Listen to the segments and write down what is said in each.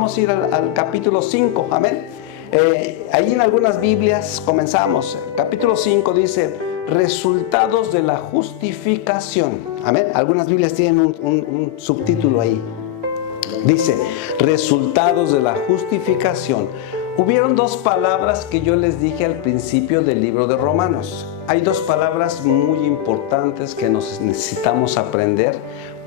vamos a ir al capítulo 5, amén. Ahí en algunas Biblias comenzamos. El capítulo 5 dice, resultados de la justificación, amén. Algunas Biblias tienen un subtítulo ahí. Dice, resultados de la justificación. Hubieron dos palabras que yo les dije al principio del libro de Romanos. Hay dos palabras muy importantes que necesitamos aprender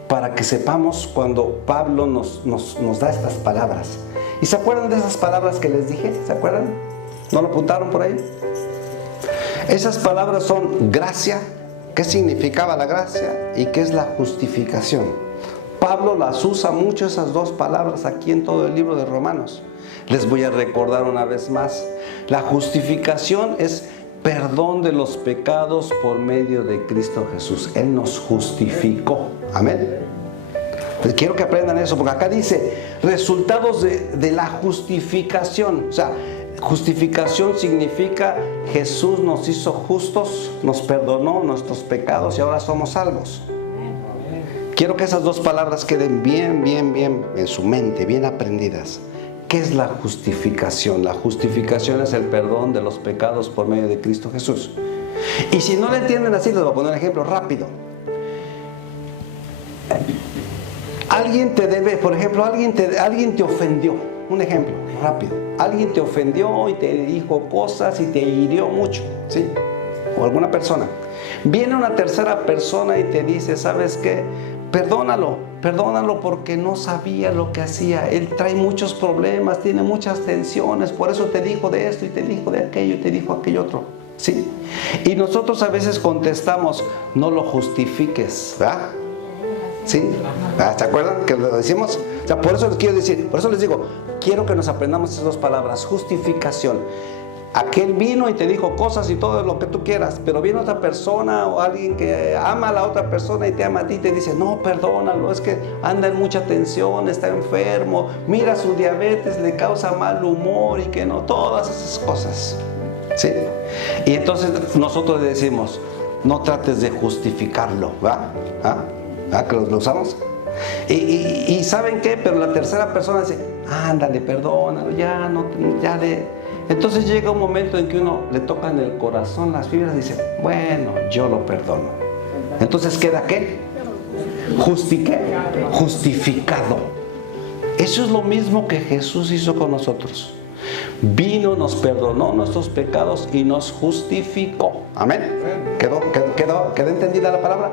para que sepamos cuando Pablo nos da estas palabras. ¿Y se acuerdan de esas palabras que les dije? ¿Se acuerdan? ¿No lo apuntaron por ahí? Esas palabras son gracia. ¿Qué significaba la gracia? ¿Y qué es la justificación? Pablo las usa mucho, esas dos palabras, aquí en todo el libro de Romanos. Les voy a recordar una vez más. La justificación es perdón de los pecados por medio de Cristo Jesús. Él nos justificó. Amén. Les quiero que aprendan eso, porque acá dice resultados de la justificación. O sea, justificación significa Jesús nos hizo justos, nos perdonó nuestros pecados y ahora somos salvos. Quiero que esas dos palabras queden bien en su mente, bien aprendidas. ¿Qué es la justificación? La justificación es el perdón de los pecados por medio de Cristo Jesús. Y si no lo entienden así, les voy a poner un ejemplo rápido. Alguien te debe, por ejemplo, alguien te ofendió. Un ejemplo rápido. Alguien te ofendió y te dijo cosas y te hirió mucho, ¿sí? O alguna persona. Viene una tercera persona y te dice, ¿sabes qué? Perdónalo porque no sabía lo que hacía. Él trae muchos problemas, tiene muchas tensiones, por eso te dijo de esto y te dijo de aquello y te dijo aquello otro, ¿sí? Y nosotros a veces contestamos, no lo justifiques, ¿verdad? ¿Sí? ¿Se acuerdan que lo decimos? O sea, por eso les quiero decir, por eso les digo, quiero que nos aprendamos esas dos palabras, justificación. Aquel vino y te dijo cosas y todo lo que tú quieras, pero viene otra persona o alguien que ama a la otra persona y te ama a ti y te dice, no, perdónalo, es que anda en mucha tensión, está enfermo, mira su diabetes, le causa mal humor y que no, todas esas cosas, ¿sí? Y entonces nosotros le decimos, no trates de justificarlo, ¿va? ¿Ah? ¿Que lo usamos? Y ¿saben qué? Pero la tercera persona dice, ándale, perdónalo, ya de... Entonces llega un momento en que uno le toca en el corazón las fibras y dice, bueno, yo lo perdono. Entonces queda ¿qué? Justificado. Eso es lo mismo que Jesús hizo con nosotros. Vino, nos perdonó nuestros pecados y nos justificó. Amén. ¿Quedó entendida la palabra?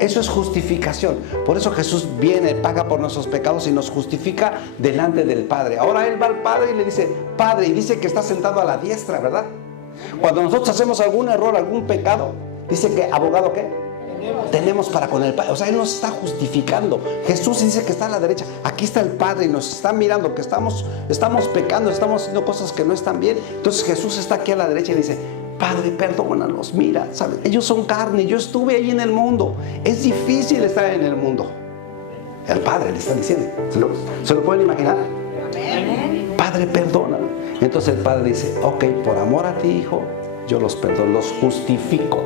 Eso es justificación. Por eso Jesús viene, paga por nuestros pecados y nos justifica delante del Padre. Ahora Él va al Padre y le dice, Padre, y dice que está sentado a la diestra, ¿verdad? Cuando nosotros hacemos algún error, algún pecado, dice que, ¿abogado qué? Tenemos para con el Padre. O sea, Él nos está justificando. Jesús dice que está a la derecha. Aquí está el Padre y nos está mirando que estamos pecando, estamos haciendo cosas que no están bien. Entonces Jesús está aquí a la derecha y dice, Padre, perdónalos, mira, ¿sabes? Ellos son carne, yo estuve ahí en el mundo. Es difícil estar en el mundo. El Padre le está diciendo. ¿Se lo pueden imaginar? Amén. Padre, perdónalo. Entonces el Padre dice, ok, por amor a ti, hijo, yo los perdono, los justifico.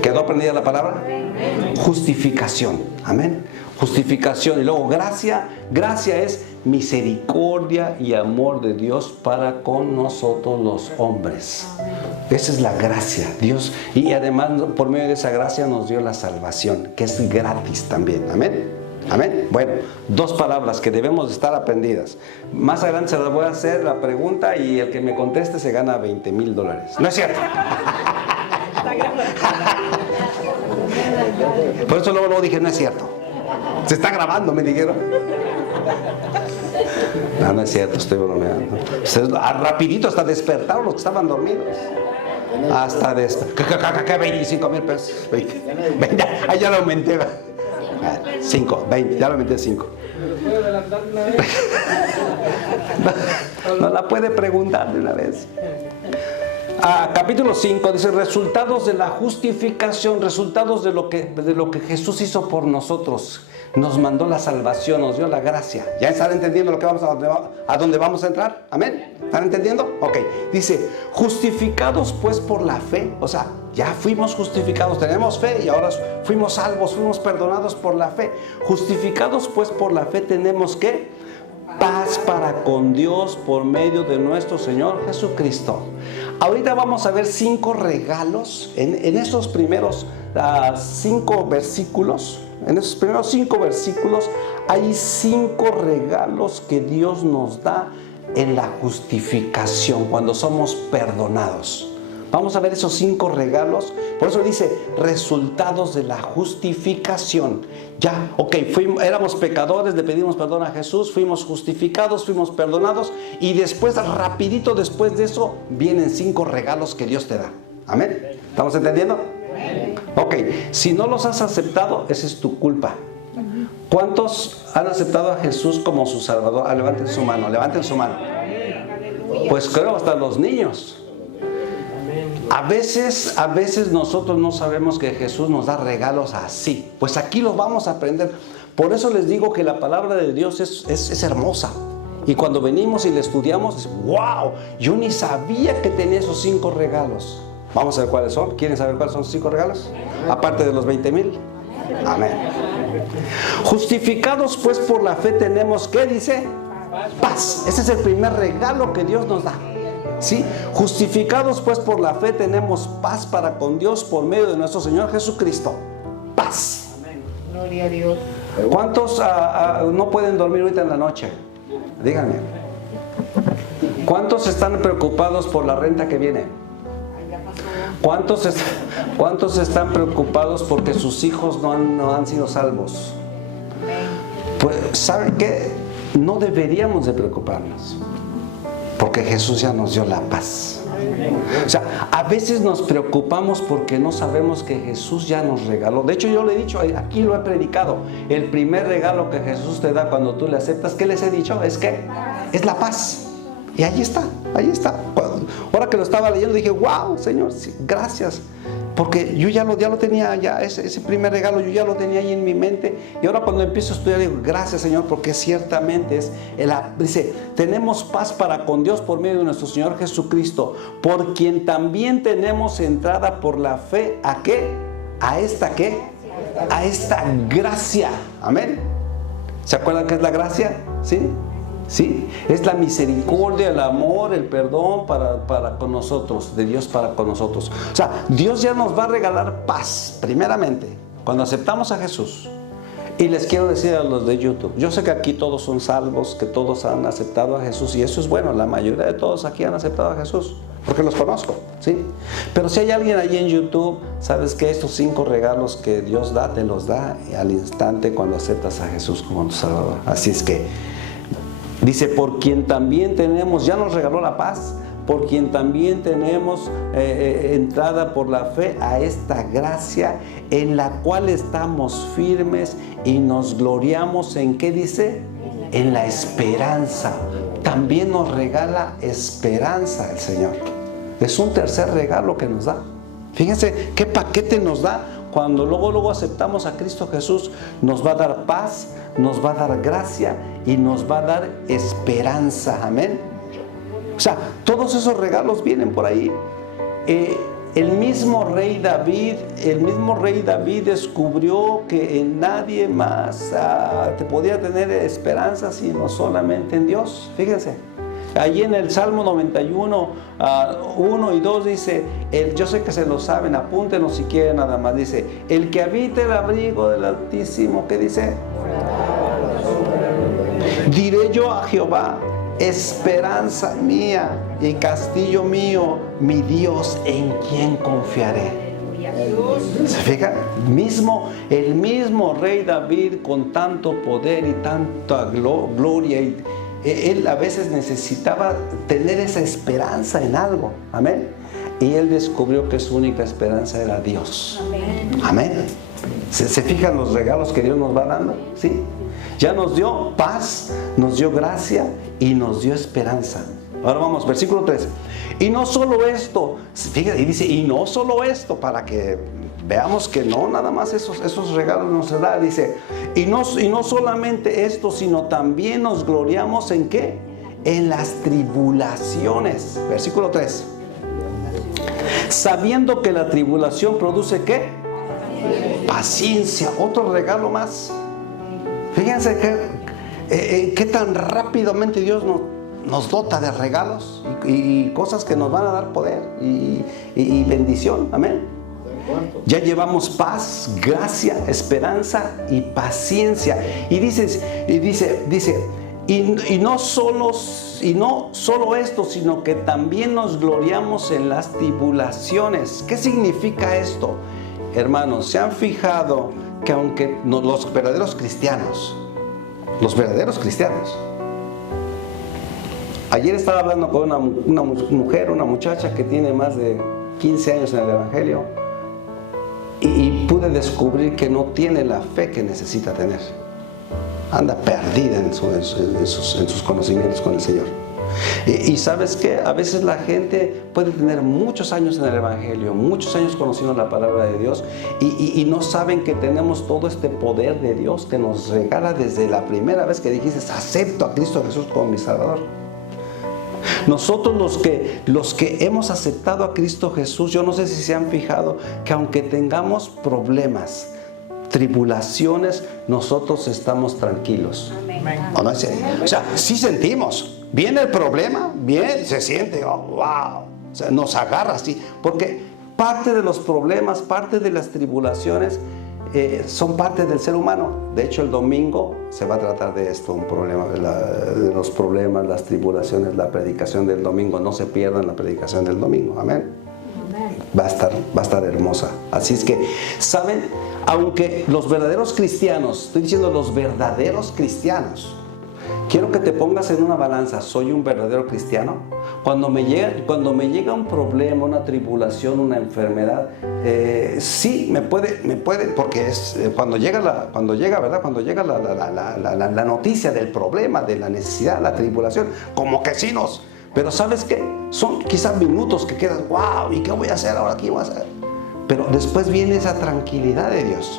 ¿Quedó aprendida la palabra? Amén. Justificación. Amén. Justificación. Y luego gracia. Gracia es misericordia y amor de Dios para con nosotros los hombres. Esa es la gracia. Dios, y además por medio de esa gracia nos dio la salvación, que es gratis también. Amén. Amén. Bueno, dos palabras que debemos estar aprendidas. Más adelante se las voy a hacer la pregunta y el que me conteste se gana $20,000. No es cierto. Por eso luego dije, no es cierto. Se está grabando, me dijeron. No es cierto, estoy bromeando. Rapidito hasta despertaron los que estaban dormidos. Hasta despertar. ¿Qué 25,000 pesos? 20. Ya lo aumenté. 5, 20, ya lo aumenté 5. No la puede preguntar de una vez. Capítulo 5 dice resultados de la justificación, resultados de lo que Jesús hizo por nosotros. Nos mandó la salvación, nos dio la gracia. ¿Ya están entendiendo lo que a dónde vamos a entrar? ¿Amén? ¿Están entendiendo? Ok. Dice, justificados pues por la fe. O sea, ya fuimos justificados, tenemos fe y ahora fuimos salvos, fuimos perdonados por la fe. Justificados pues por la fe tenemos que paz para con Dios por medio de nuestro Señor Jesucristo. Ahorita vamos a ver 5 regalos en estos primeros 5 versículos. En esos primeros 5 versículos hay 5 regalos que Dios nos da en la justificación, cuando somos perdonados. Vamos a ver esos 5 regalos. Por eso dice, resultados de la justificación. Ya, ok, éramos pecadores, le pedimos perdón a Jesús, fuimos justificados, fuimos perdonados, y después, rapidito después de eso, vienen 5 regalos que Dios te da. Amén. ¿Estamos entendiendo? Ok, si no los has aceptado, esa es tu culpa. ¿Cuántos han aceptado a Jesús como su Salvador? Levanten su mano, levanten su mano. Pues creo hasta los niños. A veces nosotros no sabemos que Jesús nos da regalos así. Pues aquí los vamos a aprender. Por eso les digo que la palabra de Dios es hermosa. Y cuando venimos y la estudiamos, ¡wow! Yo ni sabía que tenía esos 5 regalos. Vamos a ver cuáles son. ¿Quieren saber cuáles son los 5 regalos? Aparte de los 20,000. Amén. Justificados pues por la fe tenemos, ¿qué dice? Paz. Ese es el primer regalo que Dios nos da. ¿Sí? Justificados pues por la fe tenemos paz para con Dios por medio de nuestro Señor Jesucristo. Paz. Amén. Gloria a Dios. ¿Cuántos no pueden dormir ahorita en la noche? Díganme. ¿Cuántos están preocupados por la renta que viene? ¿Cuántos están preocupados porque sus hijos no han sido salvos? Pues, ¿saben qué? No deberíamos de preocuparnos, porque Jesús ya nos dio la paz. O sea, a veces nos preocupamos porque no sabemos que Jesús ya nos regaló. De hecho, yo le he dicho, aquí lo he predicado, el primer regalo que Jesús te da cuando tú le aceptas, ¿qué les he dicho? Es la paz. Y ahí está, ahí está. Ahora que lo estaba leyendo dije, wow, Señor, sí, gracias. Porque yo ya lo tenía, ese primer regalo yo ya lo tenía ahí en mi mente. Y ahora cuando empiezo a estudiar digo, gracias, Señor, porque ciertamente dice, tenemos paz para con Dios por medio de nuestro Señor Jesucristo, por quien también tenemos entrada por la fe, ¿a qué? ¿A esta qué? A esta gracia. Amén. ¿Se acuerdan qué es la gracia? ¿Sí? ¿Sí? Es la misericordia, el amor, el perdón para con nosotros, de Dios para con nosotros. O sea, Dios ya nos va a regalar paz, primeramente, cuando aceptamos a Jesús. Y les quiero decir a los de YouTube, yo sé que aquí todos son salvos, que todos han aceptado a Jesús, y eso es bueno, la mayoría de todos aquí han aceptado a Jesús, porque los conozco, ¿sí? Pero si hay alguien ahí en YouTube, sabes que estos 5 regalos que Dios da, te los da al instante cuando aceptas a Jesús como tu Salvador. Así es que dice, por quien también tenemos, ya nos regaló la paz, por quien también tenemos entrada por la fe a esta gracia, en la cual estamos firmes y nos gloriamos en, ¿qué dice? En la esperanza. También nos regala esperanza el Señor. Es un tercer regalo que nos da. Fíjense qué paquete nos da. Cuando luego aceptamos a Cristo Jesús, nos va a dar paz, nos va a dar gracia y nos va a dar esperanza. Amén. O sea, todos esos regalos vienen por ahí. El mismo rey David descubrió que en nadie más te podía tener esperanza sino solamente en Dios. Fíjense. Allí en el Salmo 91, 1 y 2 dice, yo sé que se lo saben, apúntenlo si quieren nada más, dice, el que habita el abrigo del Altísimo, ¿qué dice? Diré yo a Jehová, esperanza mía y castillo mío, mi Dios, en quien confiaré. ¿Se fijan? El mismo rey David, con tanto poder y tanta gloria, él a veces necesitaba tener esa esperanza en algo. Amén. Y él descubrió que su única esperanza era Dios. Amén. ¿Se fijan los regalos que Dios nos va dando? ¿Sí? Ya nos dio paz, nos dio gracia y nos dio esperanza. Ahora vamos, versículo 3. Y no solo esto, fíjate, y dice, y no solo esto, para que veamos que no nada más esos regalos nos da. Dice, y no solamente esto, sino también nos gloriamos en ¿qué? En las tribulaciones. Versículo 3. Sabiendo que la tribulación produce ¿qué? Paciencia. Otro regalo más. Fíjense ¿Qué tan rápidamente Dios nos dota de regalos y cosas que nos van a dar poder y bendición? Amén. Ya llevamos paz, gracia, esperanza y paciencia. Y no solo esto, sino que también nos gloriamos en las tribulaciones. ¿Qué significa esto? Hermanos, ¿se han fijado que aunque los verdaderos cristianos, ayer estaba hablando con una mujer, una muchacha que tiene más de 15 años en el Evangelio, y pude descubrir que no tiene la fe que necesita tener. Anda perdida en sus conocimientos con el Señor. Y ¿sabes qué? A veces la gente puede tener muchos años en el Evangelio, muchos años conociendo la palabra de Dios, y no saben que tenemos todo este poder de Dios que nos regala desde la primera vez que dijiste: acepto a Cristo Jesús como mi Salvador. Nosotros los que hemos aceptado a Cristo Jesús, yo no sé si se han fijado que aunque tengamos problemas, tribulaciones, nosotros estamos tranquilos. ¿O no? O sea, sí sentimos, viene el problema, bien, se siente, oh, wow, o sea, nos agarra así, porque parte de los problemas, parte de las tribulaciones son parte del ser humano. De hecho, el domingo se va a tratar de esto, un problema, de los problemas, las tribulaciones, la predicación del domingo. No se pierdan la predicación del domingo, amén. Va a estar hermosa. Así es que, ¿saben? Aunque los verdaderos cristianos, estoy diciendo los verdaderos cristianos, quiero que te pongas en una balanza. ¿Soy un verdadero cristiano? Cuando me llega un problema, una tribulación, una enfermedad, sí me puede, porque es cuando llega la noticia del problema, de la necesidad, la tribulación, como que sí pero ¿sabes qué? Son quizás minutos que quedas, wow, ¿y qué voy a hacer ahora? ¿Qué voy a hacer? Pero después viene esa tranquilidad de Dios.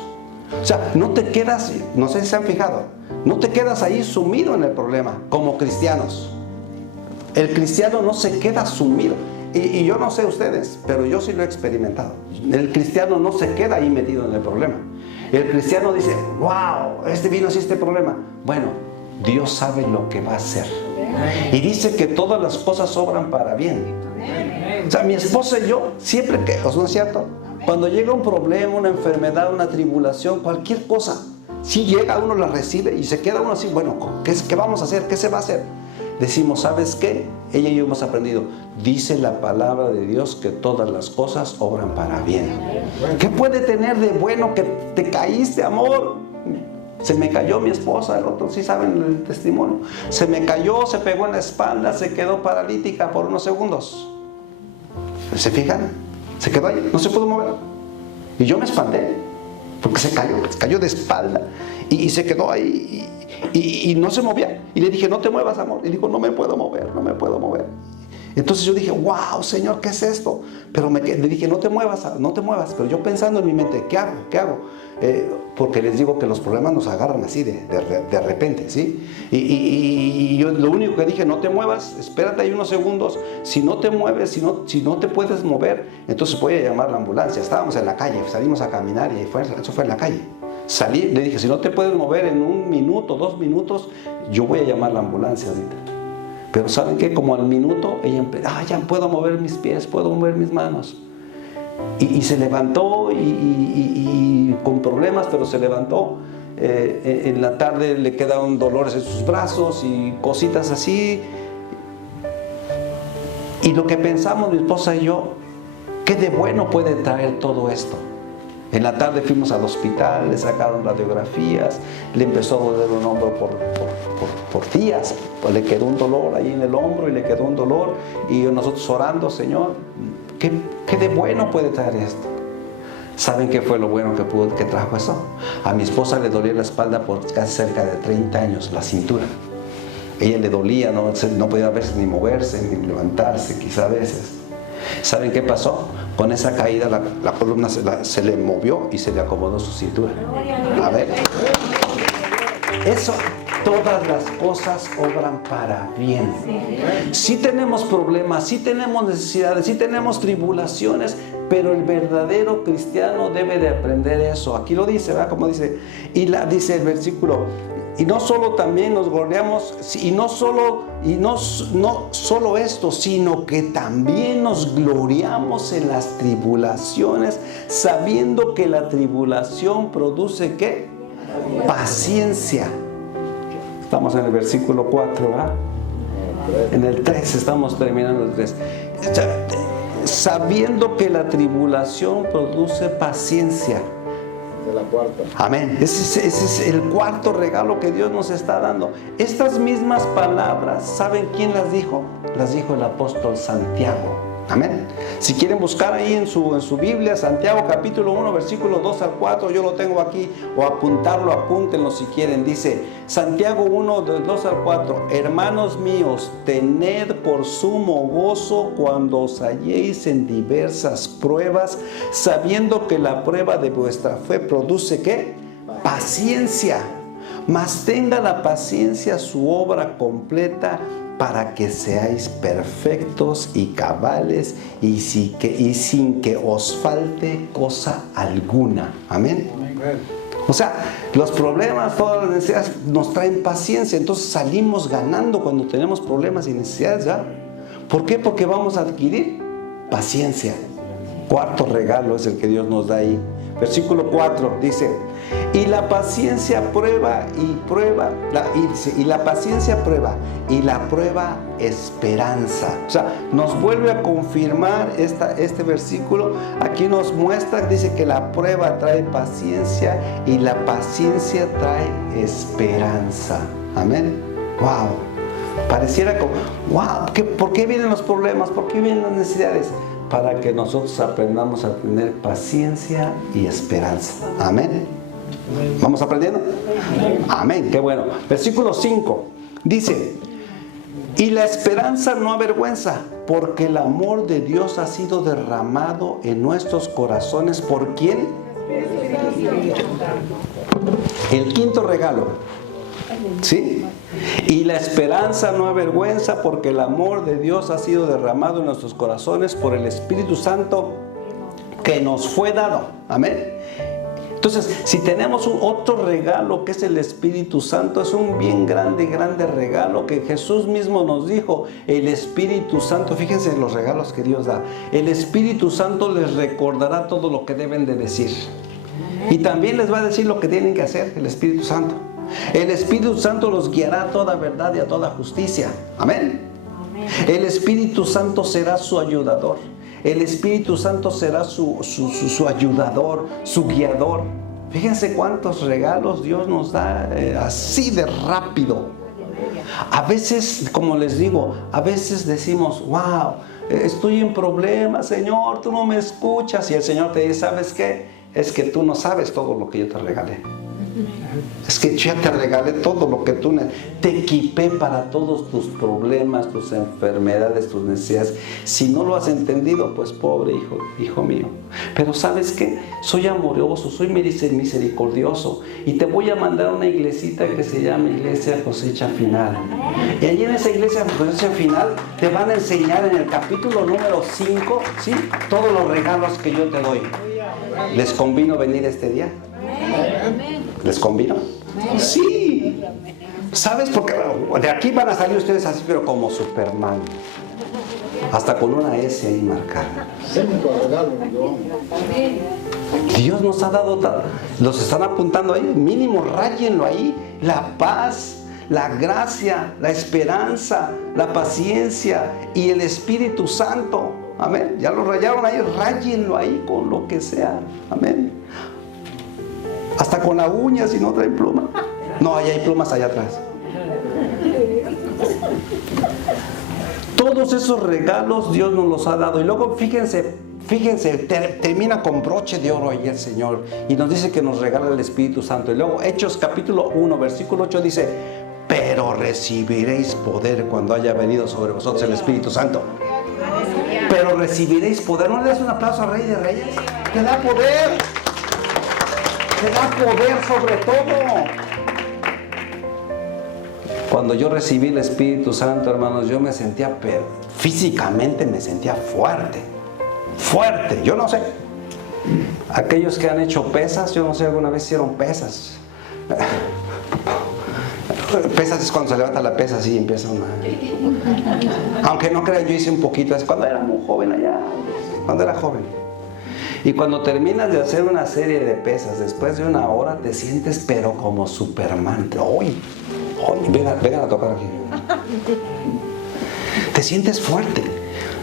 O sea, no te quedas, no sé si se han fijado, no te quedas ahí sumido en el problema como cristianos. El cristiano no se queda sumido. Y yo no sé ustedes, pero yo sí lo he experimentado. El cristiano no se queda ahí metido en el problema. El cristiano dice: wow, vino así este problema. Bueno, Dios sabe lo que va a hacer. Y dice que todas las cosas obran para bien. O sea, mi esposa y yo, siempre que, ¿no es cierto? Cuando llega un problema, una enfermedad, una tribulación, cualquier cosa, si llega uno la recibe y se queda uno así, bueno, ¿qué vamos a hacer? ¿Qué se va a hacer? Decimos: ¿sabes qué? Ella y yo hemos aprendido. Dice la palabra de Dios que todas las cosas obran para bien. ¿Qué puede tener de bueno que te caíste, amor? Se me cayó mi esposa, el otro, sí saben el testimonio. Se me cayó, se pegó en la espalda, se quedó paralítica por unos segundos. ¿Se fijan? Se quedó ahí, no se pudo mover. Y yo me espanté, porque se cayó de espalda. Y se quedó ahí y no se movía. Y le dije: no te muevas, amor. Y dijo: no me puedo mover. Entonces yo dije: wow, Señor, ¿qué es esto? Pero le dije: no te muevas. Pero yo pensando en mi mente, ¿qué hago? Porque les digo que los problemas nos agarran así de repente, ¿sí? Y yo lo único que dije: no te muevas, espérate ahí unos segundos. Si no te mueves, si no te puedes mover, entonces voy a llamar a la ambulancia. Estábamos en la calle, salimos a caminar y eso fue en la calle. Salí, le dije: si no te puedes mover en 1 minuto, 2 minutos, yo voy a llamar a la ambulancia ahorita. Pero ¿saben qué? Como al minuto, ella ya puedo mover mis pies, puedo mover mis manos. Y se levantó y con problemas, pero se levantó. En la tarde le quedaron dolores en sus brazos y cositas así. Y lo que pensamos mi esposa y yo, ¿qué de bueno puede traer todo esto? En la tarde fuimos al hospital, le sacaron radiografías, le empezó a doler un hombro por días, pues le quedó un dolor ahí en el hombro y le quedó un dolor, y nosotros orando: Señor, ¿qué de bueno puede traer esto? ¿Saben qué fue lo bueno que trajo eso? A mi esposa le dolía la espalda por casi cerca de 30 años, la cintura. Ella le dolía, no podía a veces ni moverse, ni levantarse, quizá a veces. ¿Saben qué pasó? Con esa caída la columna se le movió y se le acomodó su cintura. A ver, eso, todas las cosas obran para bien. Sí tenemos problemas, sí tenemos necesidades, sí tenemos tribulaciones, pero el verdadero cristiano debe de aprender eso. Aquí lo dice, ¿verdad? Como dice, dice el versículo: y no solo también nos gloriamos, y no solo esto, sino que también nos gloriamos en las tribulaciones, sabiendo que la tribulación produce ¿qué? Paciencia. Estamos en el versículo 4, ¿verdad? En el 3, estamos terminando el 3. Sabiendo que la tribulación produce paciencia. De la cuarta. Amén. Ese es el cuarto regalo que Dios nos está dando. Estas mismas palabras, ¿saben quién las dijo? Las dijo el apóstol Santiago. Amén. Si quieren buscar ahí en su Biblia, Santiago capítulo 1, versículo 2 al 4, yo lo tengo aquí, o apuntarlo, apúntenlo si quieren. Dice, Santiago 1, del 2 al 4, hermanos míos, tened por sumo gozo cuando os halléis en diversas pruebas, sabiendo que la prueba de vuestra fe produce, ¿qué? Paciencia. Mas tenga la paciencia su obra completa, para que seáis perfectos y cabales y sin que os falte cosa alguna. Amén. O sea, los problemas, todas las necesidades nos traen paciencia. Entonces salimos ganando cuando tenemos problemas y necesidades, ¿ya? ¿Por qué? Porque vamos a adquirir paciencia. Cuarto regalo es el que Dios nos da ahí. Versículo 4 dice, y la paciencia prueba y prueba, y la paciencia prueba, y la prueba esperanza. O sea, nos vuelve a confirmar este versículo. Aquí nos muestra, dice que la prueba trae paciencia y la paciencia trae esperanza. Amén. Wow. Pareciera como, wow, ¿por qué vienen los problemas? ¿Por qué vienen las necesidades? Para que nosotros aprendamos a tener paciencia y esperanza. Amén. ¿Vamos aprendiendo? Amén, qué bueno. Versículo 5 dice, y la esperanza no avergüenza, porque el amor de Dios ha sido derramado en nuestros corazones. ¿Por quién? El quinto regalo. ¿Sí? Y la esperanza no avergüenza, porque el amor de Dios ha sido derramado en nuestros corazones por el Espíritu Santo que nos fue dado. Amén. Entonces, si tenemos otro regalo que es el Espíritu Santo, es un bien grande regalo que Jesús mismo nos dijo. El Espíritu Santo, fíjense en los regalos que Dios da. El Espíritu Santo les recordará todo lo que deben de decir. Y también les va a decir lo que tienen que hacer, el Espíritu Santo. El Espíritu Santo los guiará a toda verdad y a toda justicia. Amén. El Espíritu Santo será su ayudador. El Espíritu Santo será su ayudador, su guiador. Fíjense cuántos regalos Dios nos da así de rápido. A veces, como les digo, a veces decimos, wow, estoy en problemas, Señor, tú no me escuchas. Y el Señor te dice, ¿sabes qué? Es que tú no sabes todo lo que yo te regalé. Es que yo ya te regalé todo lo que tú necesitas. Te equipé para todos tus problemas, tus enfermedades, tus necesidades. Si no lo has entendido, pues pobre hijo mío. Pero ¿sabes qué? Soy amoroso, soy misericordioso. Y te voy a mandar a una iglesita que se llama Iglesia Cosecha Final. Y allí en esa Iglesia Cosecha Final te van a enseñar en el capítulo número 5, ¿sí? Todos los regalos que yo te doy. ¿Les convino venir este día? ¿Les convino? Sí. ¿Sabes? Porque de aquí van a salir ustedes así, pero como Superman. Hasta con una S ahí marcada. Dios nos ha dado, los están apuntando ahí, mínimo ráyenlo ahí. La paz, la gracia, la esperanza, la paciencia y el Espíritu Santo. Amén. Ya lo rayaron ahí, ráyenlo ahí con lo que sea. Amén. Hasta con la uña si no traen pluma. No, ahí hay plumas allá atrás. Todos esos regalos Dios nos los ha dado. Y luego fíjense, termina con broche de oro ahí el Señor. Y nos dice que nos regala el Espíritu Santo. Y luego Hechos capítulo 1, versículo 8 dice, pero recibiréis poder cuando haya venido sobre vosotros el Espíritu Santo. Pero recibiréis poder. ¿No le das un aplauso al Rey de Reyes? ¡Te da poder! ¡Te da poder sobre todo! Cuando yo recibí el Espíritu Santo, hermanos, yo me sentía, físicamente me sentía fuerte. Yo no sé. Aquellos que han hecho pesas, yo no sé, alguna vez hicieron pesas. Pesas es cuando se levanta la pesa así y empieza una... Aunque no crean, yo hice un poquito, es cuando era muy joven allá, cuando era joven. Y cuando terminas de hacer una serie de pesas, después de una hora te sientes pero como Superman. ¡Uy! Vengan a tocar aquí. Te sientes fuerte.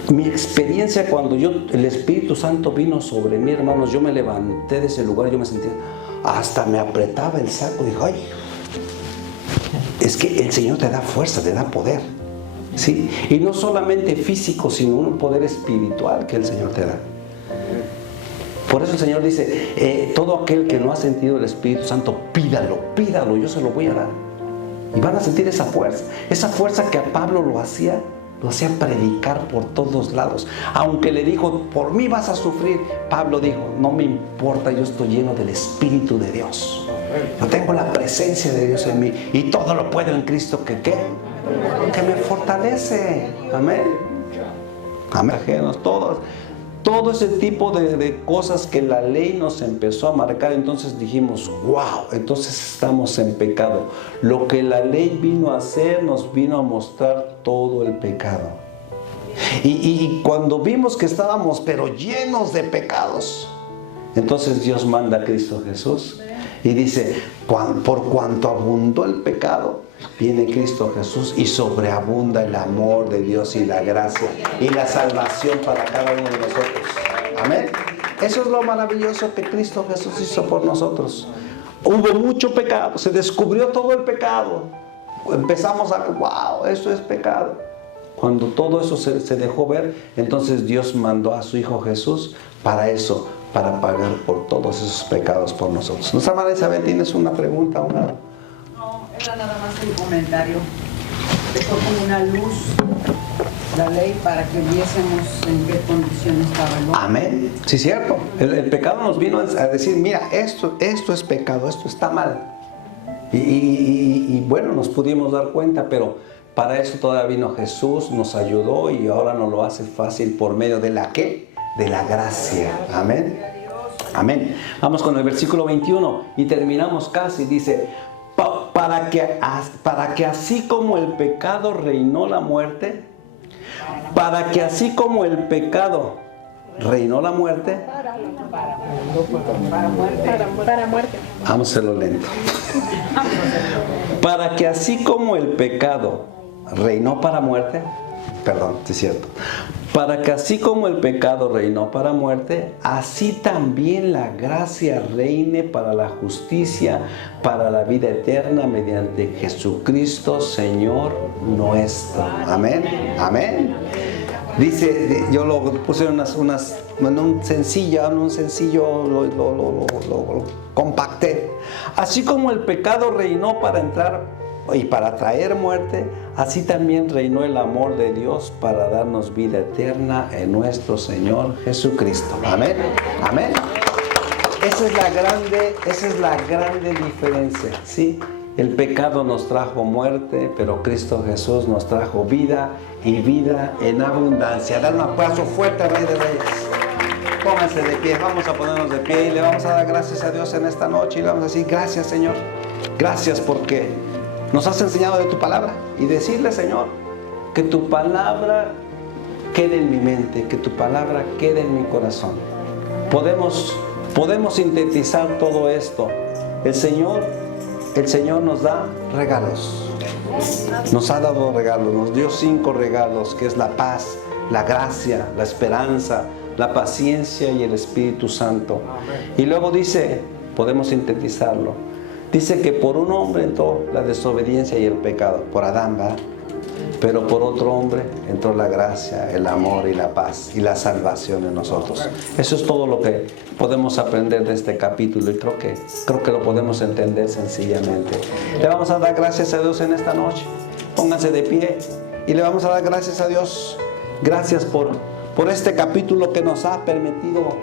Mi experiencia cuando el Espíritu Santo vino sobre mí, hermanos, yo me levanté de ese lugar, yo me sentía, hasta me apretaba el saco, dije, ¡ay! Es que el Señor te da fuerza, te da poder, ¿sí? Y no solamente físico, sino un poder espiritual que el Señor te da. Por eso el Señor dice, todo aquel que no ha sentido el Espíritu Santo, pídalo, yo se lo voy a dar. Y van a sentir esa fuerza que a Pablo lo hacía predicar por todos lados. Aunque le dijo, por mí vas a sufrir, Pablo dijo, no me importa, yo estoy lleno del Espíritu de Dios. Yo tengo la presencia de Dios en mí y todo lo puedo en Cristo que me fortalece. Amén. Amén. Todo ese tipo de cosas que la ley nos empezó a marcar, entonces dijimos, wow, entonces estamos en pecado. Lo que la ley vino a hacer, nos vino a mostrar todo el pecado. Y cuando vimos que estábamos pero llenos de pecados, entonces Dios manda a Cristo Jesús y dice, por cuanto abundó el pecado, viene Cristo Jesús y sobreabunda el amor de Dios y la gracia y la salvación para cada uno de nosotros. Amén. Eso es lo maravilloso que Cristo Jesús hizo por nosotros. Hubo mucho pecado, se descubrió todo el pecado. Empezamos a ver, wow, eso es pecado. Cuando todo eso se dejó ver, entonces Dios mandó a su Hijo Jesús para eso, para pagar por todos esos pecados por nosotros. Nuestra hermana Isabel, ¿tienes una pregunta? No, era nada más el comentario. Fue como una luz la ley para que viésemos en qué condición estaba el hombre. Amén. Sí, cierto. El pecado nos vino a decir, mira, esto es pecado, esto está mal. Y bueno, nos pudimos dar cuenta, pero para eso todavía vino Jesús, nos ayudó y ahora nos lo hace fácil por medio de la ¿qué? De la gracia. Amén. Amén. Vamos con el versículo 21 y terminamos casi. Dice, para que así como el pecado reinó la muerte, para que así como el pecado reinó la muerte, para muerte. vamos a hacerlo lento. Para que así como el pecado reinó para muerte, perdón, sí es cierto. Para que así como el pecado reinó para muerte, así también la gracia reine para la justicia, para la vida eterna, mediante Jesucristo, Señor nuestro. Amén. Amén. Dice, yo lo puse en un sencillo lo compacté. Así como el pecado reinó para entrar y para traer muerte, así también reinó el amor de Dios para darnos vida eterna en nuestro Señor Jesucristo. Amén. Amén. Esa es la grande diferencia, ¿sí? El pecado nos trajo muerte, pero Cristo Jesús nos trajo vida y vida en abundancia. Dar un aplauso fuerte al Rey de Reyes. Pónganse de pie, vamos a ponernos de pie y le vamos a dar gracias a Dios en esta noche y le vamos a decir, gracias Señor, gracias porque nos has enseñado de tu palabra y decirle, Señor, que tu palabra quede en mi mente, que tu palabra quede en mi corazón. Podemos sintetizar todo esto. El Señor nos da regalos. Nos ha dado regalos, nos dio 5 regalos, que es la paz, la gracia, la esperanza, la paciencia y el Espíritu Santo. Y luego dice, podemos sintetizarlo, dice que por un hombre entró la desobediencia y el pecado, por Adán, ¿verdad? Pero por otro hombre entró la gracia, el amor y la paz y la salvación en nosotros. Eso es todo lo que podemos aprender de este capítulo y creo que lo podemos entender sencillamente. Le vamos a dar gracias a Dios en esta noche. Pónganse de pie y le vamos a dar gracias a Dios. Gracias por este capítulo que nos ha permitido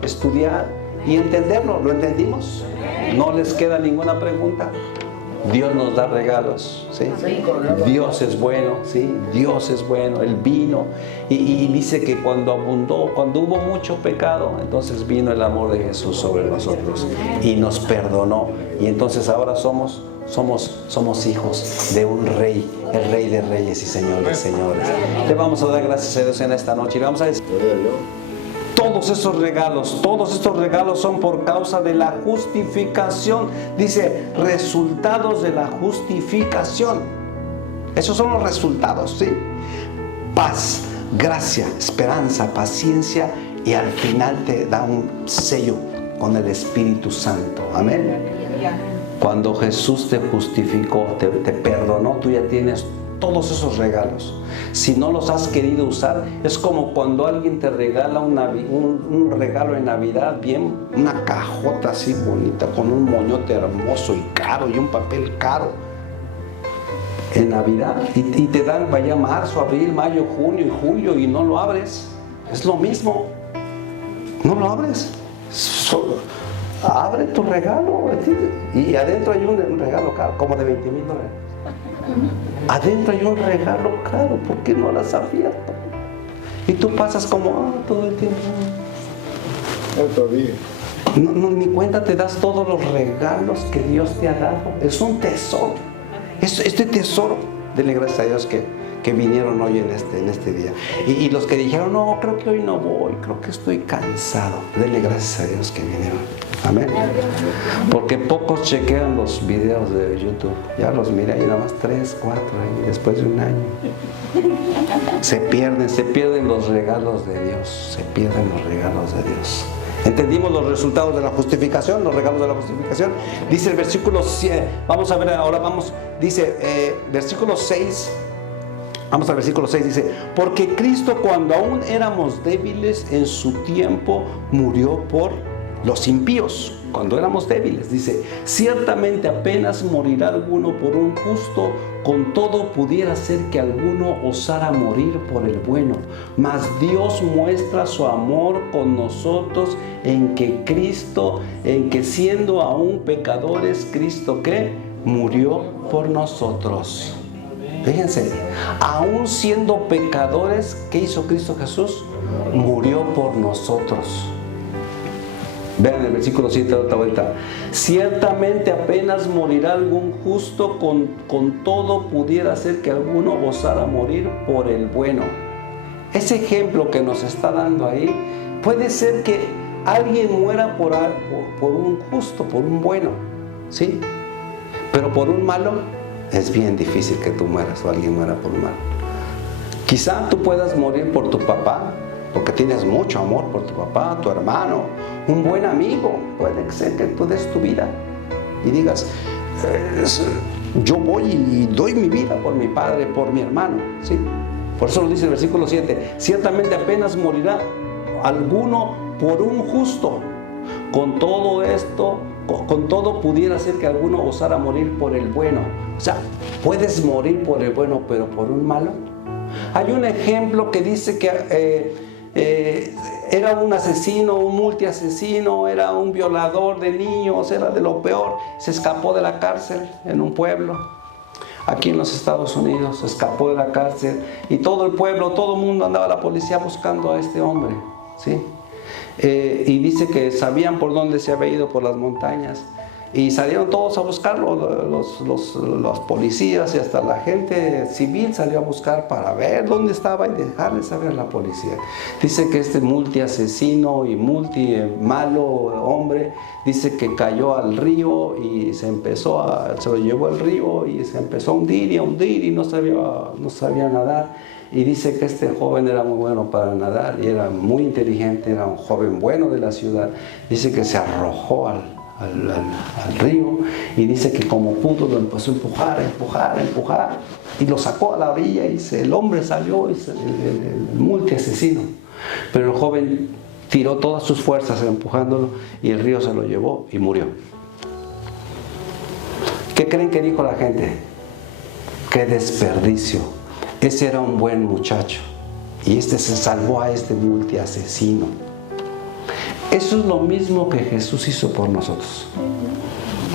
estudiar y entenderlo. ¿Lo entendimos? ¿No les queda ninguna pregunta? Dios nos da regalos, ¿sí? Dios es bueno, ¿sí? Dios es bueno, Él vino y dice que cuando hubo mucho pecado, entonces vino el amor de Jesús sobre nosotros y nos perdonó y entonces ahora somos somos hijos de un rey, el Rey de Reyes y Señor de Señores. Le vamos a dar gracias a Dios en esta noche y le vamos a decir: todos estos regalos son por causa de la justificación. Dice, resultados de la justificación. Esos son los resultados, ¿sí? Paz, gracia, esperanza, paciencia, y al final te da un sello con el Espíritu Santo. Amén. Cuando Jesús te justificó, te perdonó, tú ya tienes todos esos regalos. Si no los has querido usar, es como cuando alguien te regala un regalo en Navidad, bien, una cajota así bonita, con un moñote hermoso y caro, y un papel caro en Navidad, y te dan, vaya, marzo, abril, mayo, junio y julio, y no lo abres. Es lo mismo, no lo abres. Abre tu regalo, y adentro hay un regalo caro, como de $20,000. Adentro hay un regalo caro, ¿por qué no lo has abierto? Y tú pasas como todo el tiempo. Otro día. No, ni cuenta te das todos los regalos que Dios te ha dado. Es un tesoro. Este tesoro, dele gracias a Dios que vinieron hoy en este día. Y los que dijeron, no, creo que hoy no voy, creo que estoy cansado, dele gracias a Dios que vinieron. Amén. Porque pocos chequean los videos de YouTube. Ya los miré ahí nada más 3, 4 ahí, después de un año. Se pierden los regalos de Dios. Se pierden los regalos de Dios. ¿Entendimos los resultados de la justificación? Los regalos de la justificación. Dice el versículo 7. Vamos a ver ahora, dice versículo 6. Vamos al versículo 6, dice: porque Cristo, cuando aún éramos débiles, en su tiempo murió por los impíos. Cuando éramos débiles, dice: ciertamente apenas morirá alguno por un justo, con todo pudiera ser que alguno osara morir por el bueno. Mas Dios muestra su amor con nosotros en que siendo aún pecadores, Cristo ¿qué? Murió por nosotros. Fíjense, aún siendo pecadores, ¿qué hizo Cristo Jesús? Murió por nosotros. Vean el versículo 7 de otra vuelta. Ciertamente apenas morirá algún justo, con todo pudiera ser que alguno osara morir por el bueno. Ese ejemplo que nos está dando ahí, puede ser que alguien muera por un justo, por un bueno, ¿sí? Pero por un malo, es bien difícil que tú mueras o alguien muera por un malo. Quizá tú puedas morir por tu papá, porque tienes mucho amor por tu papá, tu hermano, un buen amigo. Puede ser que tú des tu vida y digas, yo voy y doy mi vida por mi padre, por mi hermano, ¿sí? Por eso lo dice el versículo 7, ciertamente apenas morirá alguno por un justo. Con todo esto, con todo pudiera ser que alguno osara morir por el bueno. O sea, puedes morir por el bueno, pero por un malo. Hay un ejemplo que dice que era un asesino, un multiasesino, era un violador de niños, era de lo peor. Se escapó de la cárcel en un pueblo, aquí en los Estados Unidos, se escapó de la cárcel y todo el pueblo, todo el mundo andaba, la policía buscando a este hombre, ¿sí? Y dice que sabían por dónde se había ido, por las montañas. Y salieron todos a buscarlo, los policías y hasta la gente civil salió a buscar para ver dónde estaba y dejarle saber a la policía. Dice que este multiasesino y malo hombre, dice que cayó al río y se lo llevó al río y se empezó a hundir y no sabía nadar. Y dice que este joven era muy bueno para nadar y era muy inteligente, era un joven bueno de la ciudad. Dice que se arrojó al río y dice que como pudo lo empezó a empujar y lo sacó a la orilla y el hombre salió, el multiasesino. Pero el joven tiró todas sus fuerzas empujándolo y el río se lo llevó y murió. ¿Qué creen que dijo la gente? ¡Qué desperdicio! Ese era un buen muchacho y se salvó a este multiasesino. Eso es lo mismo que Jesús hizo por nosotros.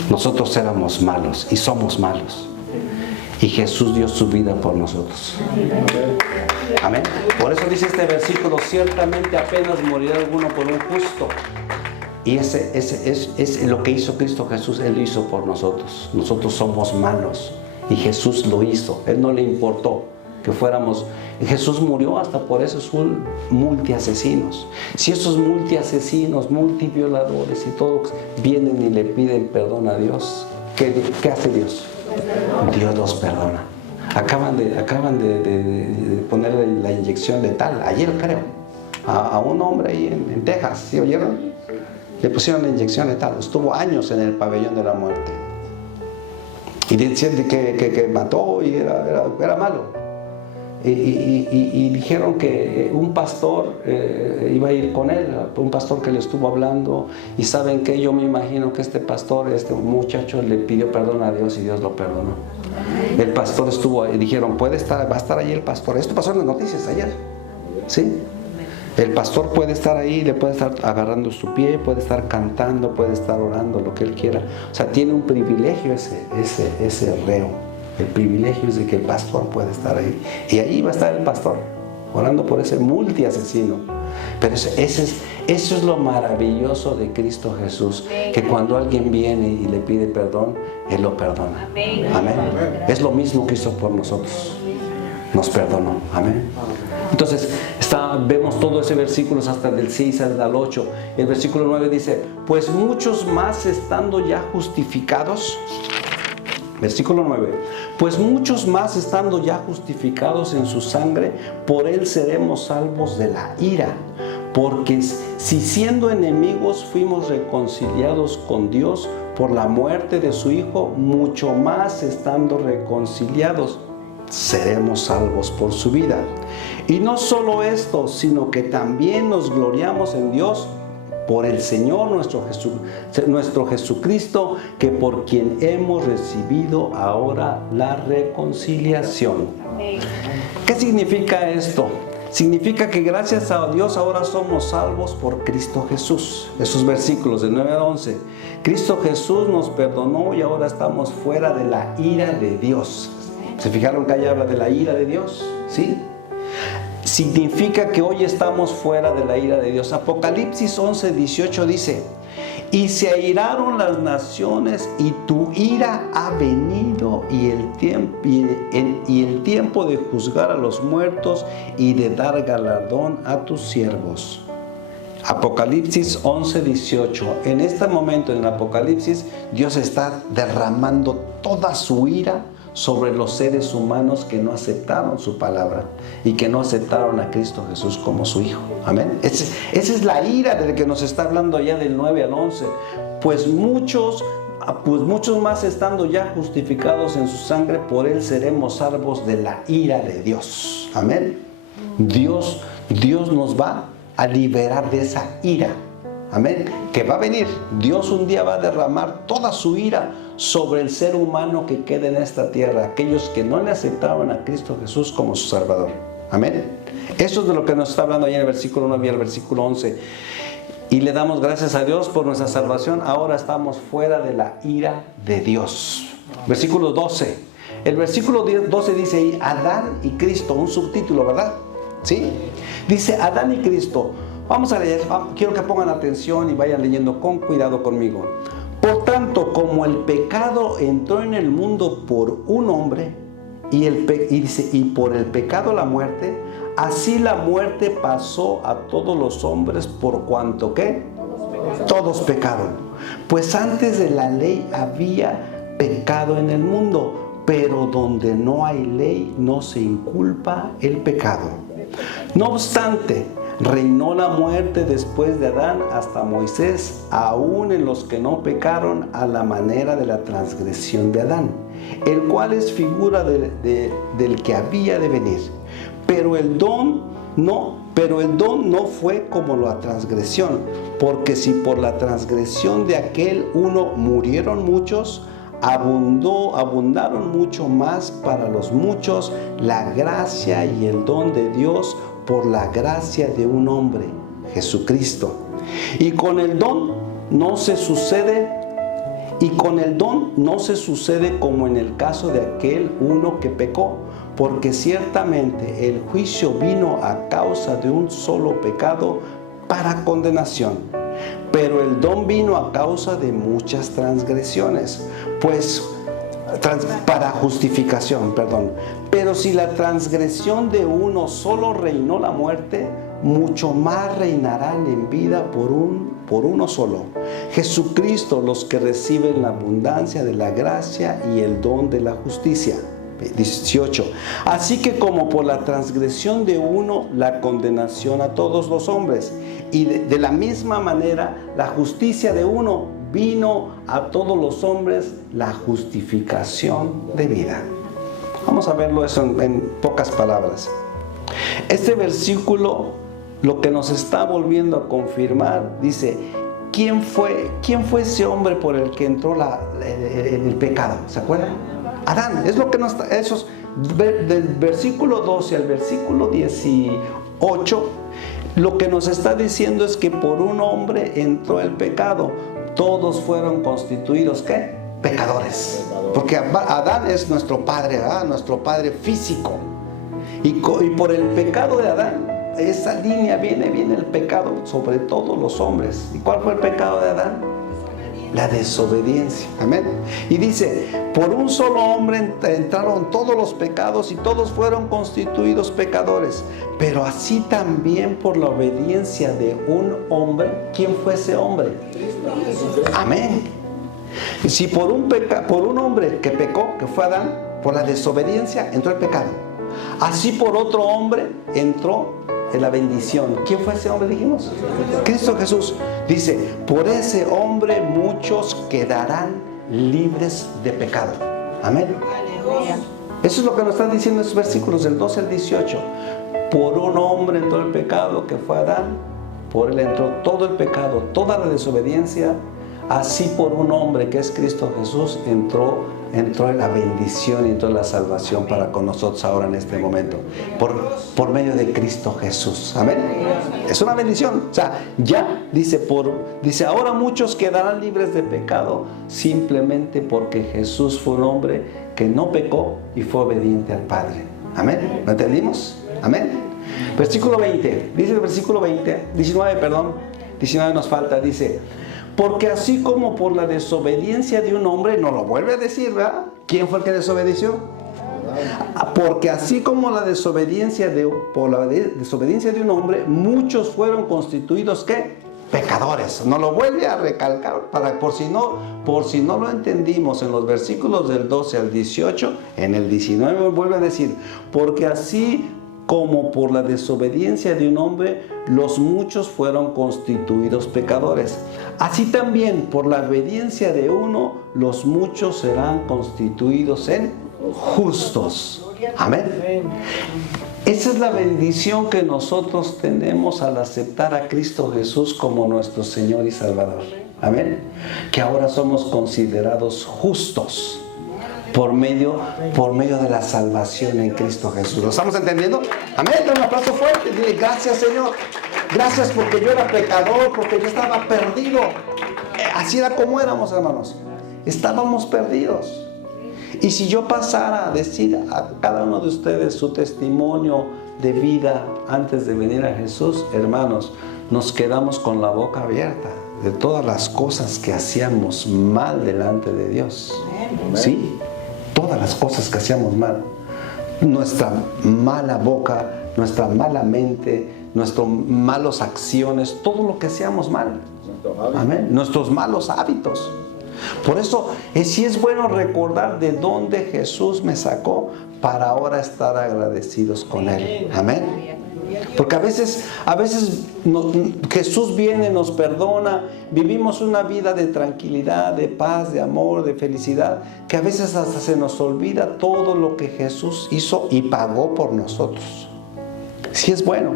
Nosotros éramos malos y somos malos. Y Jesús dio su vida por nosotros. Amén. Por eso dice este versículo, ciertamente apenas morirá alguno por un justo. Y ese es lo que hizo Cristo Jesús. Él lo hizo por nosotros. Nosotros somos malos y Jesús lo hizo. Él no le importó que fuéramos. Jesús murió hasta por esos multiasesinos. Si esos multiasesinos, multivioladores y todos vienen y le piden perdón a Dios, ¿qué hace Dios? Dios los perdona. Acaban de ponerle la inyección letal, ayer creo, a un hombre ahí en Texas, ¿sí oyeron? Le pusieron la inyección letal, estuvo años en el pabellón de la muerte. Y decían que mató y era malo. Y dijeron que un pastor iba a ir con él, un pastor que le estuvo hablando. Y saben que yo me imagino que este muchacho le pidió perdón a Dios y Dios lo perdonó. El pastor estuvo, y dijeron, va a estar ahí el pastor. Esto pasó en las noticias ayer, ¿sí? El pastor puede estar ahí, le puede estar agarrando su pie, puede estar cantando, puede estar orando, lo que él quiera. O sea, tiene un privilegio ese reo. El privilegio es de que el pastor puede estar ahí. Y ahí va a estar el pastor, orando por ese multiasesino. Pero eso es lo maravilloso de Cristo Jesús, que cuando alguien viene y le pide perdón, Él lo perdona. Amén. Es lo mismo que hizo por nosotros. Nos perdonó. Amén. Entonces, vemos todo ese versículo hasta del 6 al 8. El versículo 9 dice, pues muchos más estando ya justificados. Versículo 9. Pues muchos más estando ya justificados en su sangre, por Él seremos salvos de la ira. Porque si siendo enemigos fuimos reconciliados con Dios por la muerte de su Hijo, mucho más estando reconciliados, seremos salvos por su vida. Y no solo esto, sino que también nos gloriamos en Dios por el Señor nuestro Jesucristo, que por quien hemos recibido ahora la reconciliación. ¿Qué significa esto? Significa que gracias a Dios ahora somos salvos por Cristo Jesús. Esos versículos de 9 a 11. Cristo Jesús nos perdonó y ahora estamos fuera de la ira de Dios. ¿Se fijaron que ahí habla de la ira de Dios? ¿Sí? Significa que hoy estamos fuera de la ira de Dios. Apocalipsis 11:18 dice, y se airaron las naciones y tu ira ha venido y el tiempo de juzgar a los muertos y de dar galardón a tus siervos. Apocalipsis 11:18. En este momento en el Apocalipsis, Dios está derramando toda su ira sobre los seres humanos que no aceptaron su palabra y que no aceptaron a Cristo Jesús como su Hijo. Amén. Esa es la ira del que nos está hablando allá del 9 al 11. Pues muchos más estando ya justificados en su sangre, por Él seremos salvos de la ira de Dios. Amén. Dios nos va a liberar de esa ira. Amén. Que va a venir. Dios un día va a derramar toda su ira sobre el ser humano que queda en esta tierra, aquellos que no le aceptaron a Cristo Jesús como su Salvador. Amén. Eso es de lo que nos está hablando ahí en el versículo 9 y el versículo 11. Y le damos gracias a Dios por nuestra salvación. Ahora estamos fuera de la ira de Dios. Versículo 12. El versículo 12 dice ahí, Adán y Cristo, un subtítulo, ¿verdad? ¿Sí? Dice Adán y Cristo. Vamos a leer, quiero que pongan atención y vayan leyendo con cuidado conmigo. Por tanto, como el pecado entró en el mundo por un hombre, y por el pecado la muerte, así la muerte pasó a todos los hombres por cuanto que todos pecaron. Pues antes de la ley había pecado en el mundo, pero donde no hay ley no se inculpa el pecado. No obstante, reinó la muerte después de Adán hasta Moisés, aún en los que no pecaron a la manera de la transgresión de Adán, el cual es figura del que había de venir. Pero el don no fue como la transgresión, porque si por la transgresión de aquel uno murieron muchos, abundaron mucho más para los muchos la gracia y el don de Dios por la gracia de un hombre, Jesucristo. Y con el don no se sucede como en el caso de aquel uno que pecó, porque ciertamente el juicio vino a causa de un solo pecado para condenación, pero el don vino a causa de muchas transgresiones, pues para justificación, perdón. Pero si la transgresión de uno solo reinó la muerte, mucho más reinarán en vida por uno solo, Jesucristo, los que reciben la abundancia de la gracia y el don de la justicia. 18. Así que como por la transgresión de uno la condenación a todos los hombres, y de la misma manera la justicia de uno vino a todos los hombres, la justificación de vida. Vamos a verlo eso en pocas palabras. Este versículo lo que nos está volviendo a confirmar, dice, ¿quién fue ese hombre por el que entró el pecado? ¿Se acuerdan? Adán. Es lo que nos está, del versículo 12 al versículo 18, lo que nos está diciendo es que por un hombre entró el pecado. Todos fueron constituidos, ¿qué? Pecadores. Porque Adán es nuestro padre, ¿verdad? Nuestro padre físico. Y por el pecado de Adán, esa línea viene el pecado sobre todos los hombres. ¿Y cuál fue el pecado de Adán? La desobediencia. Amén. Y dice, por un solo hombre entraron todos los pecados y todos fueron constituidos pecadores. Pero así también por la obediencia de un hombre. ¿Quién fue ese hombre? Amén. Y si por un hombre que pecó, que fue Adán, por la desobediencia entró el pecado. Así por otro hombre entró en la bendición. ¿Quién fue ese hombre, dijimos? Cristo Jesús. Dice, por ese hombre muchos quedarán libres de pecado. Amén. Eso es lo que nos están diciendo esos versículos del 12 al 18. Por un hombre entró el pecado, que fue Adán. Por él entró todo el pecado, toda la desobediencia. Así por un hombre que es Cristo Jesús entró en la bendición y entró la salvación para con nosotros ahora en este momento, por medio de Cristo Jesús. Amén. Es una bendición. O sea, ya dice ahora muchos quedarán libres de pecado simplemente porque Jesús fue un hombre que no pecó y fue obediente al Padre. Amén. ¿Lo entendimos? Amén. Versículo 20. Dice el versículo 19 nos falta, dice, porque así como por la desobediencia de un hombre, no lo vuelve a decir, ¿verdad? ¿Quién fue el que desobedeció? Porque así como por la desobediencia de un hombre, muchos fueron constituidos, ¿qué? Pecadores. No lo vuelve a recalcar, por si no lo entendimos en los versículos del 12 al 18, en el 19 vuelve a decir, porque así como por la desobediencia de un hombre, los muchos fueron constituidos pecadores. Así también por la obediencia de uno, los muchos serán constituidos en justos. Amén. Esa es la bendición que nosotros tenemos al aceptar a Cristo Jesús como nuestro Señor y Salvador. Amén. Que ahora somos considerados justos por medio de la salvación en Cristo Jesús. ¿Lo estamos entendiendo? Amén. Un aplauso fuerte. Dile, gracias, Señor. Gracias porque yo era pecador, porque yo estaba perdido. Así era como éramos, hermanos. Estábamos perdidos. Y si yo pasara a decir a cada uno de ustedes su testimonio de vida antes de venir a Jesús, hermanos, nos quedamos con la boca abierta de todas las cosas que hacíamos mal delante de Dios. ¿Sí? Todas las cosas que hacíamos mal. Nuestra mala boca, nuestra mala mente, nuestras malas acciones, todo lo que hacíamos mal. Amén. Nuestros malos hábitos. Por eso sí es bueno recordar de dónde Jesús me sacó para ahora estar agradecidos con Él. Amén. Porque a veces Jesús viene, nos perdona, vivimos una vida de tranquilidad, de paz, de amor, de felicidad, que a veces hasta se nos olvida todo lo que Jesús hizo y pagó por nosotros. Sí es bueno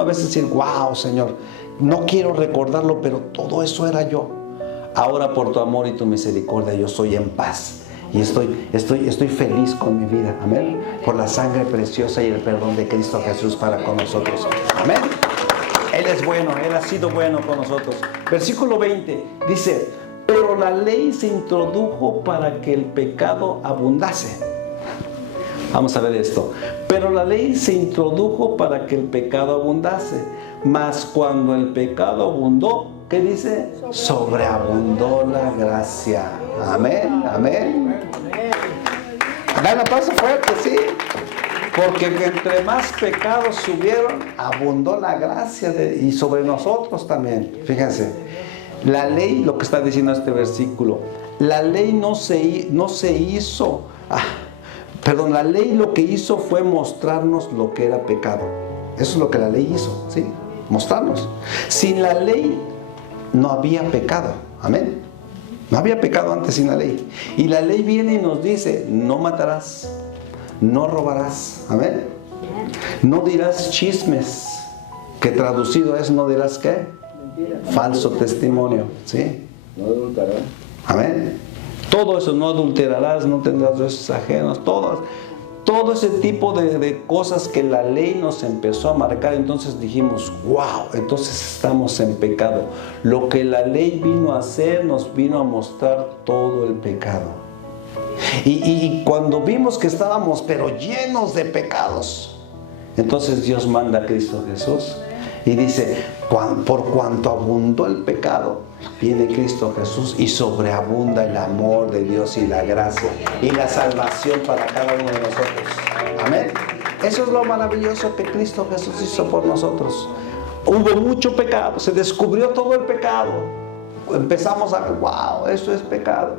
a veces decir, wow, Señor, no quiero recordarlo, pero todo eso era yo. Ahora por tu amor y tu misericordia yo soy en paz. Y estoy feliz con mi vida. Amén. Por la sangre preciosa y el perdón de Cristo Jesús para con nosotros. Amén. Él es bueno. Él ha sido bueno con nosotros. Versículo 20 dice, pero la ley se introdujo para que el pecado abundase. Vamos a ver esto. Pero la ley se introdujo para que el pecado abundase. Mas cuando el pecado abundó, ¿qué? ¿qué dice? Sobreabundó la gracia. Amén, amén. Dan un aplauso fuerte, sí. Porque entre más pecados hubieron, abundó la gracia y sobre nosotros también. Fíjense, la ley, lo que está diciendo este versículo, la ley no se hizo, la ley lo que hizo fue mostrarnos lo que era pecado. Eso es lo que la ley hizo, ¿sí? Mostrarnos. Sin la ley no había pecado, amén. No había pecado antes sin la ley. Y la ley viene y nos dice, no matarás, no robarás, amén. No dirás chismes, que traducido es no dirás ¿qué? Falso testimonio, ¿sí? No adulterarás. Amén. Todo eso, no adulterarás, no tendrás besos ajenos, todo ese tipo de cosas que la ley nos empezó a marcar. Entonces dijimos, wow, entonces estamos en pecado. Lo que la ley vino a hacer, nos vino a mostrar todo el pecado. Y cuando vimos que estábamos pero llenos de pecados, entonces Dios manda a Cristo Jesús y dice, por cuanto abundó el pecado, viene Cristo Jesús y sobreabunda el amor de Dios y la gracia y la salvación para cada uno de nosotros. Amén. Eso es lo maravilloso que Cristo Jesús hizo por nosotros. Hubo mucho pecado, se descubrió todo el pecado. Empezamos a ver, wow, eso es pecado.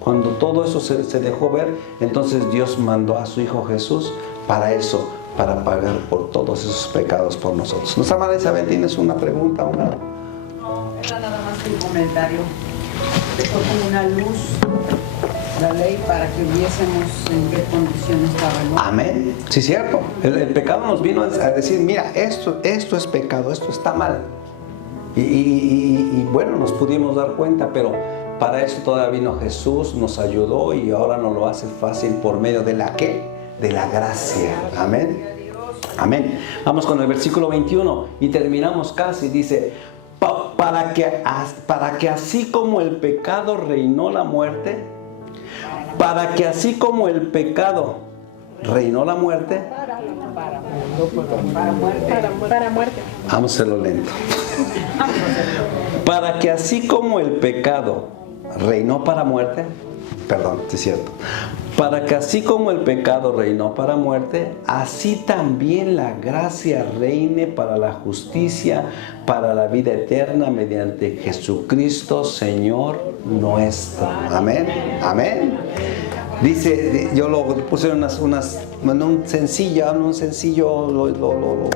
Cuando todo eso se dejó ver, entonces Dios mandó a su Hijo Jesús para eso, para pagar por todos esos pecados por nosotros. Nuestra hermana Isabel, ¿tienes una pregunta? No, era nada más un comentario. Fue como una luz la ley para que viésemos en qué condición estaba el hombre. Amén. Sí, cierto. El pecado nos vino a decir, mira, esto es pecado, esto está mal. Y bueno, nos pudimos dar cuenta, pero para eso todavía vino Jesús, nos ayudó y ahora nos lo hace fácil por medio de la ¿qué? De la gracia. Amén. Amén. Vamos con el versículo 21 y terminamos casi. Dice, para que así como el pecado reinó la muerte, para que así como el pecado reinó la muerte, para muerte. vamos a hacerlo lento. Para que así como el pecado reinó para muerte, perdón, sí es cierto. Para que así como el pecado reinó para muerte, así también la gracia reine para la justicia, para la vida eterna mediante Jesucristo, Señor nuestro. Amén. Amén. Dice, yo lo puse en un sencillo lo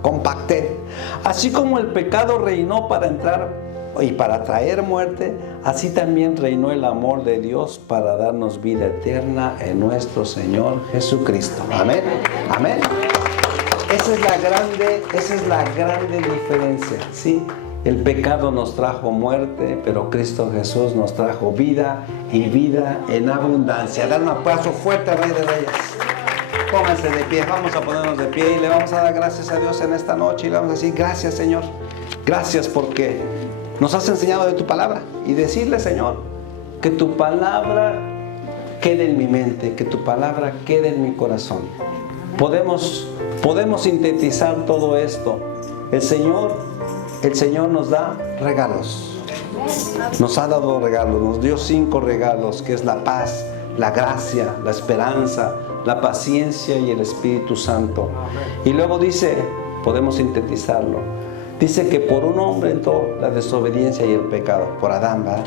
compacté. Así como el pecado reinó para entrar y para traer muerte, así también reinó el amor de Dios para darnos vida eterna en nuestro Señor Jesucristo. Amén. Amén. Esa es la grande diferencia, ¿sí? El pecado nos trajo muerte, pero Cristo Jesús nos trajo vida y vida en abundancia. Dar un aplauso fuerte al Rey de Reyes. Pónganse de pie, vamos a ponernos de pie y le vamos a dar gracias a Dios en esta noche y le vamos a decir, gracias Señor, gracias porque nos has enseñado de tu palabra y decirle, Señor, que tu palabra quede en mi mente, que tu palabra quede en mi corazón. Podemos sintetizar todo esto. El Señor nos da regalos. Nos ha dado regalos, nos dio 5 regalos, que es la paz, la gracia, la esperanza, la paciencia y el Espíritu Santo. Y luego dice, podemos sintetizarlo. Dice que por un hombre entró la desobediencia y el pecado, por Adán, ¿verdad?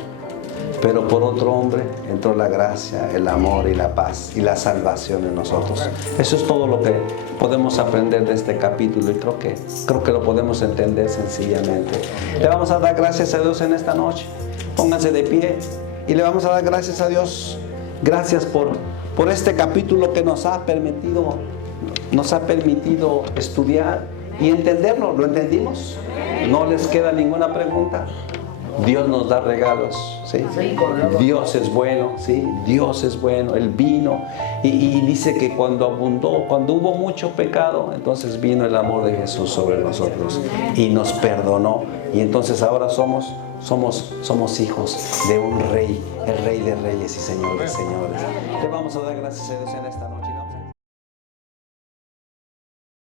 Pero por otro hombre entró la gracia, el amor y la paz y la salvación en nosotros. Eso es todo lo que podemos aprender de este capítulo y creo que lo podemos entender sencillamente. Le vamos a dar gracias a Dios en esta noche. Pónganse de pie y le vamos a dar gracias a Dios. Gracias por este capítulo que nos ha permitido estudiar y entenderlo. ¿Lo entendimos? ¿No les queda ninguna pregunta? Dios nos da regalos, ¿sí? Dios es bueno, ¿sí? Dios es bueno. Él vino y dice que cuando hubo mucho pecado, entonces vino el amor de Jesús sobre nosotros y nos perdonó. Y entonces ahora somos hijos de un rey, el Rey de Reyes y Señor de Señores. Le vamos a dar gracias a Dios en esta noche.